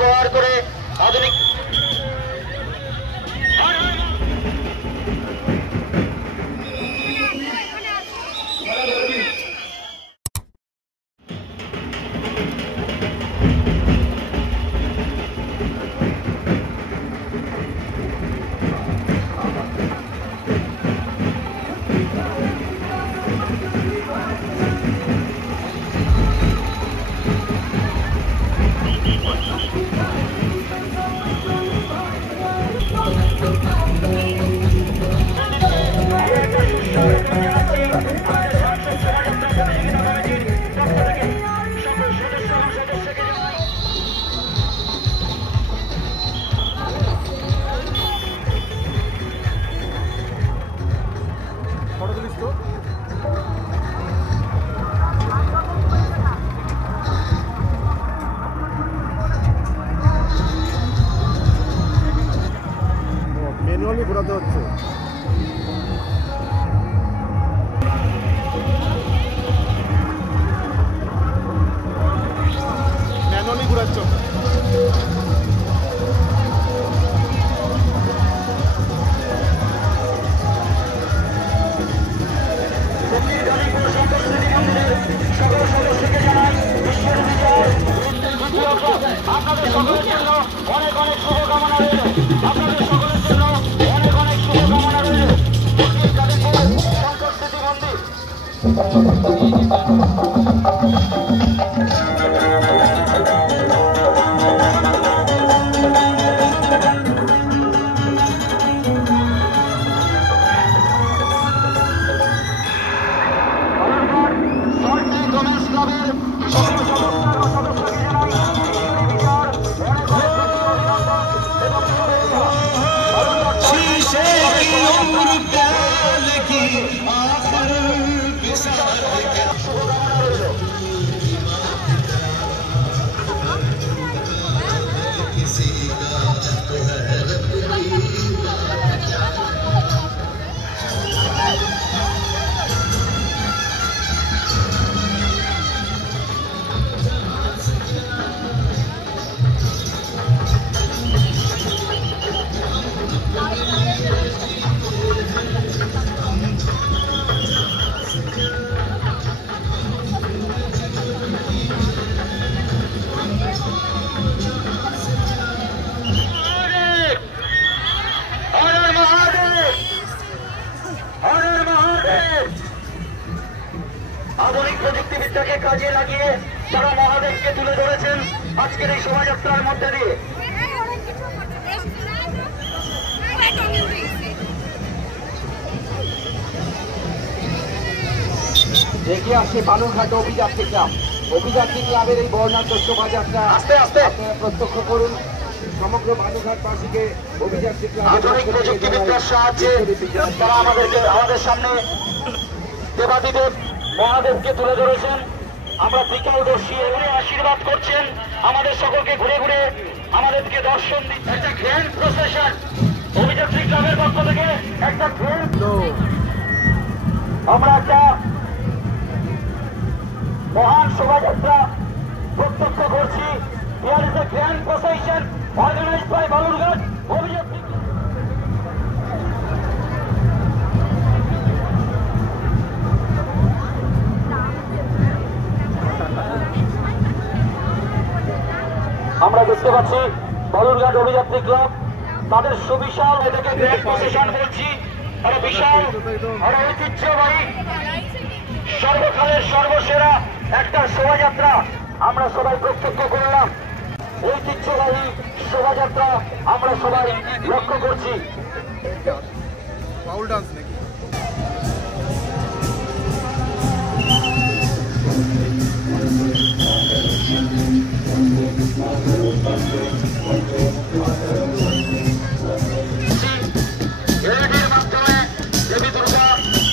ব্যবহার করে আধুনিক ম্যানুয়ালি ঘোরাতে হচ্ছে। ম্যানুয়ালি ঘোরাচ্ছ। আপনাদের সকলের জন্য অনেক অনেক শুভকামনা রইল। আপনাদের সকলের জন্য অনেক অনেক শুভকামনা রইল। শঙ্কর স্মৃতি মন্দির ক্লাবের সকল সদস্য ও সদস্যকে জানাই আধুনিক প্রযুক্তিবিদ্যাকে কাজে লাগিয়ে তারা মহাদেবকে তুলে ধরেছেন আজকের এই শোভাযাত্রার মধ্যে দিয়ে। দেখে আসছে বালুরঘাট অভিযাত্রী ক্লাব। অভিযাত্রী ক্লাবের এই বর্ণাঢ্য শোভাযাত্রা আস্তে আস্তে আপনারা প্রত্যক্ষ করুন। সমগ্র বালুরঘাটবাসীকে অভিযাত্রী ক্লাব আধুনিক প্রযুক্তিবিদ্যার সাহায্যে তারা আমাদের সামনে দেবাদিদেব মহাদেবকে তুলে ধরেছেন। আমরা বিকালদর্শী এগুলো আশীর্বাদ করছেন আমাদের সকলকে ঘুরে ঘুরে আমাদেরকে দর্শন দিচ্ছে। একটা গ্র্যান্ড প্রসেশন অভিযাত্রী ক্লাবের পক্ষ থেকে একটা আমরা একটা মহান শোভাযাত্রা প্রত্যক্ষ করছি। Here is a grand procession organized by Balurghat অভিযাত্রী। আমরা দেখতে পাচ্ছি বালুরঘাট অভিযাত্রী ক্লাব তাদের সুবিশাল এটাকে গ্র্যান্ড প্রসেশন বলছি। আরো বিশাল আরো ঐতিহ্যবাহী সর্বকালের সর্বসেরা একটা শোভাযাত্রা আমরা সবাই প্রত্যক্ষ করলাম। ঐতিহ্যবাহী শোভাযাত্রা আমরা সবাই লক্ষ্য করছি। বাউল ডান্স নাকি? এলইডির মাধ্যমে দেবী দুর্গা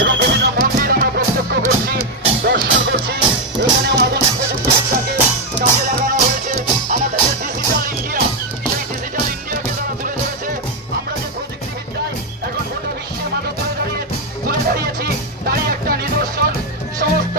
এবং বিভিন্ন মন্দির আমরা প্রত্যক্ষ করছি, দর্শন করছি। এখানেও আধুনিক প্রযুক্তিবিদ্যাকে কাজে লাগানো হয়েছে। আমাদের যে ডিজিটাল ইন্ডিয়া, সেই ডিজিটাল ইন্ডিয়াকে তারা তুলে ধরেছে। আমরা যে প্রযুক্তিবিদ্যায় এখন গোটা বিশ্বের মাঝে তুলে দাঁড়িয়েছি, তারই একটা নিদর্শন। সমস্ত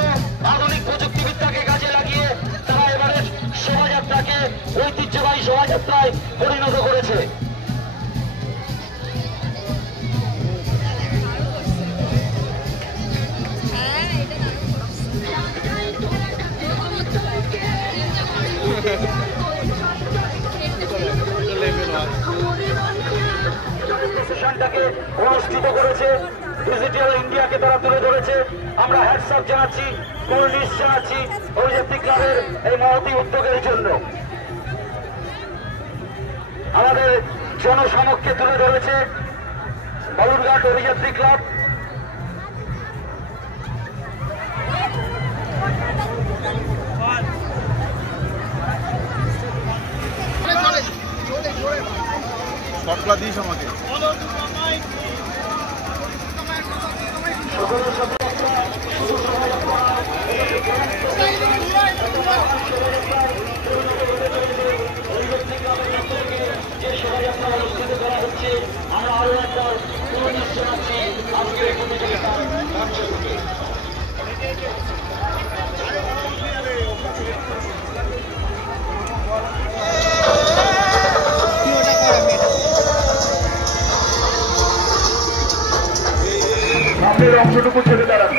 সেশনটাকে অনুষ্ঠিত করেছে, ডিজিটাল ইন্ডিয়াকে তারা তুলে ধরেছে। আমরা হ্যাটসঅ্যাপ জানাচ্ছি, কুর্নিশ জানাচ্ছি অভিযাত্রী ক্লাবের এই মহতি উদ্যোগের জন্য। আমাদের জনসমক্ষে তুলে ধরেছে বালুরঘাট অভিযাত্রী ক্লাব। শটগুলা দিস আমাকে। সকলের সাথে একটা শুভ শোভাযাত্রা যে শোভাযাত্রা অনুষ্ঠিত করা হচ্ছে, আমরা আরো একবার কুর্নিশ জানাচ্ছি আজকের এই প্রতিযোগিতার মঞ্চ থেকে। সামনের অংশটুকু ছেড়ে দাঁড়ান।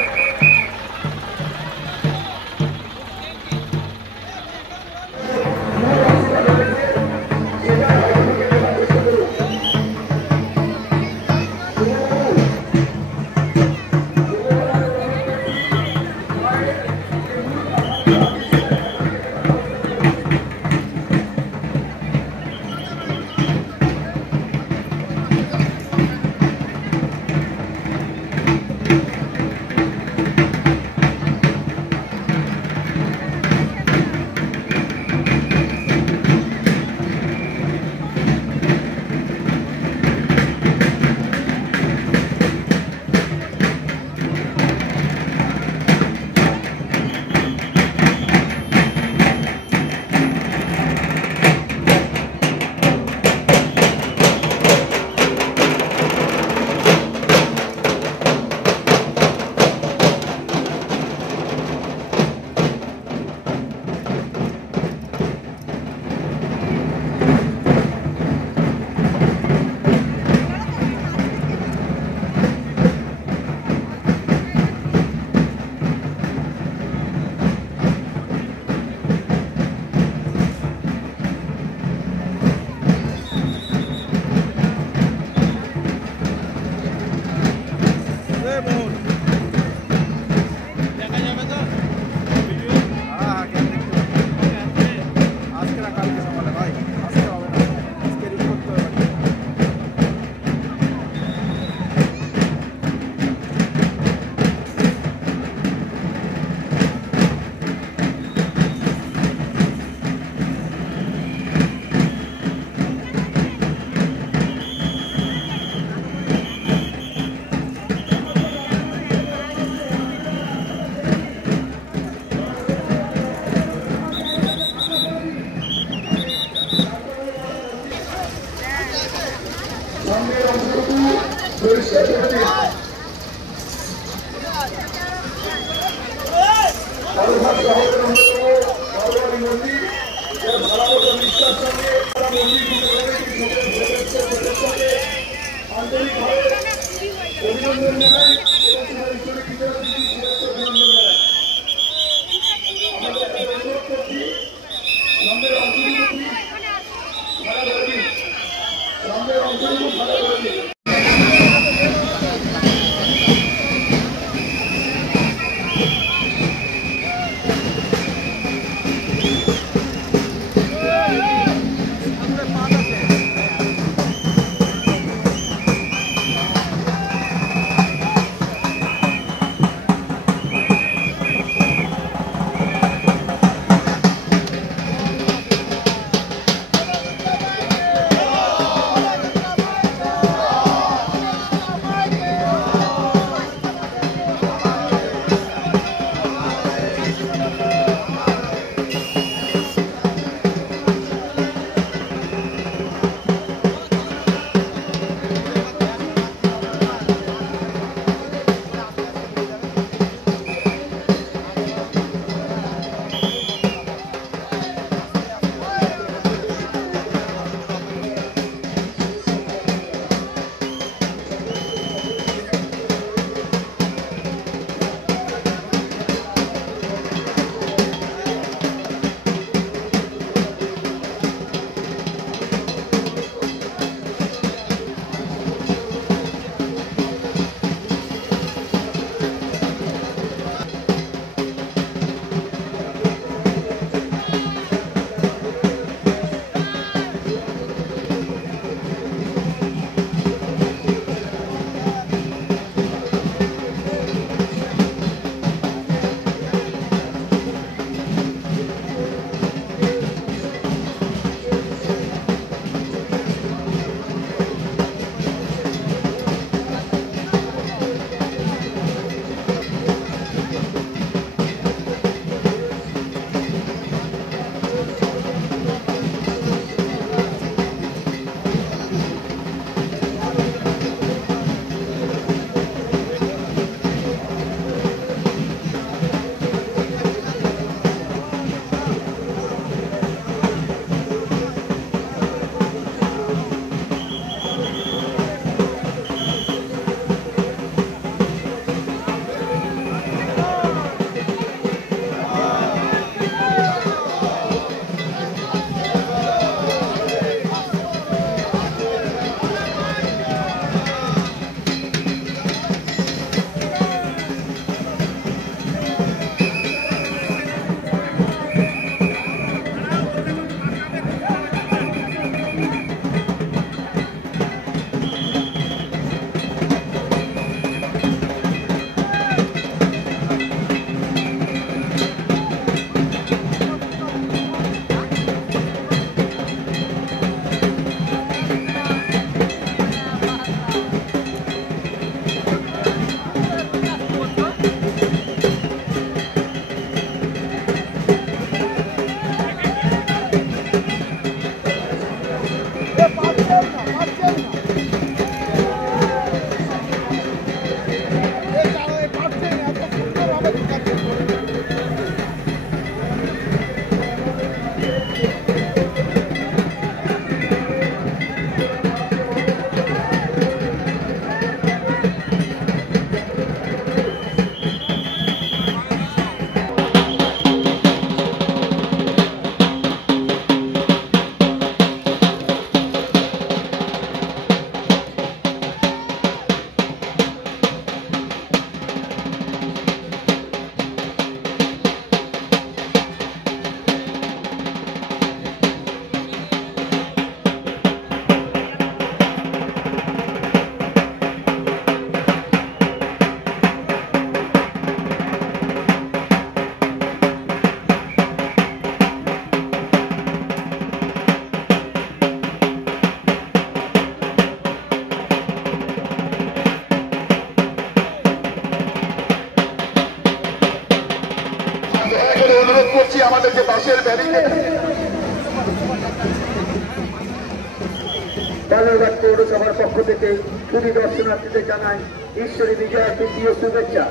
বালুরঘাট পৌরসভার পক্ষ থেকে শুধু দর্শনার্থীদের জানাই ঈশ্বরী বিজয়ের প্রীতি ও শুভেচ্ছা।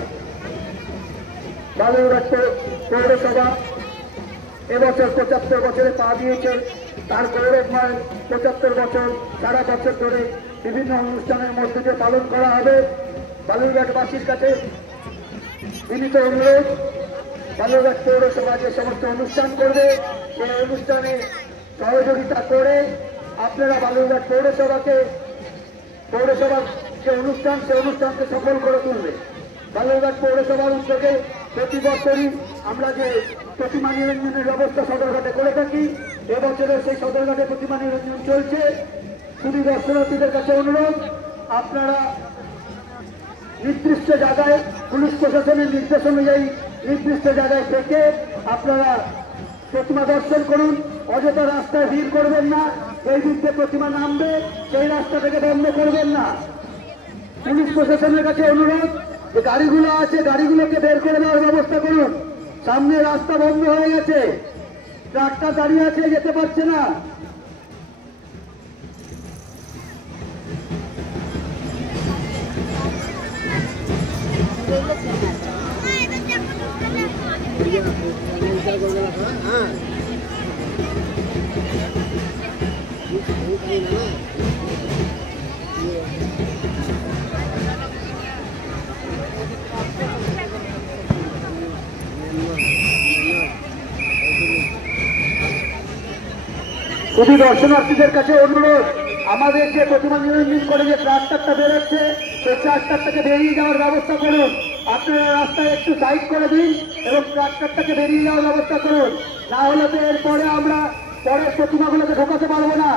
বালুরঘাট পৌরসভা এবছর 75 বছরে পা দিয়েছেন। তার গৌরবময় 75 বছর সারা বছর ধরে বিভিন্ন অনুষ্ঠানের মধ্যে দিয়ে পালন করা হবে। বালুরঘাটবাসীর কাছে বিনীত অনুরোধ, বালুরঘাট পৌরসভা যে সমস্ত অনুষ্ঠান করবে সেই অনুষ্ঠানে সহযোগিতা করে আপনারা বালুরঘাট পৌরসভার যে অনুষ্ঠান সেই অনুষ্ঠানকে সফল করে তুলবে। বালুরঘাট পৌরসভার উদ্যোগে প্রতি বছরই আমরা যে প্রতিমা নিরঞ্জনের ব্যবস্থা সদরঘাটে করে থাকি, এবছরের সেই সদরঘাটে প্রতিমা নিরঞ্জন চলছে। শুধু দর্শনার্থীদের কাছে অনুরোধ, আপনারা নির্দিষ্ট জায়গায় পুলিশ প্রশাসনের নির্দেশ অনুযায়ী নির্দিষ্ট জায়গায় থেকে আপনারা প্রতিমা দর্শন করুন। অযথা রাস্তায় ভিড় করবেন না। এই দিকে প্রতিমা নামবে সেই রাস্তাটাকে বন্ধ করবেন না। পুলিশ প্রশাসনের কাছে অনুরোধ, যে গাড়িগুলো আছে গাড়িগুলোকে বের করে দেওয়ার ব্যবস্থা করুন। সামনে রাস্তা বন্ধ হয়ে গেছে, ট্রাক্টর দাঁড়িয়ে আছে, যেতে পারছে না। শুধু দর্শনার্থীদের কাছে অনুরোধ, আমাদের যে প্রতিমা নিরঞ্জন করে যে ট্রাক্টরটা বেরোচ্ছে সেই ট্রাক্টরটাকে বেরিয়ে যাওয়ার ব্যবস্থা করুন। আপনারা রাস্তায় একটু সাইড করে দিন এবং ট্রাক্টরটাকে বেরিয়ে যাওয়ার ব্যবস্থা করুন। না হলে তো এরপরে আমরা পরের প্রতিমাগুলোকে ঢোকাতে পারবো না,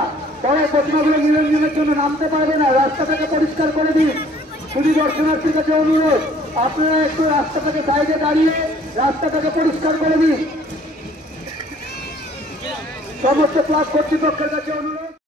পরের প্রতিমাগুলো নিরঞ্জনের জন্য নামতে পারবে না। রাস্তাটাকে পরিষ্কার করে দিন। শুধু দর্শনার্থীর কাছে অনুরোধ, আপনারা একটু রাস্তাটাকে সাইডে দাঁড়িয়ে রাস্তাটাকে পরিষ্কার করে দিন। সমস্ত ক্লাব কর্তৃপক্ষের কাছে অনুরোধ।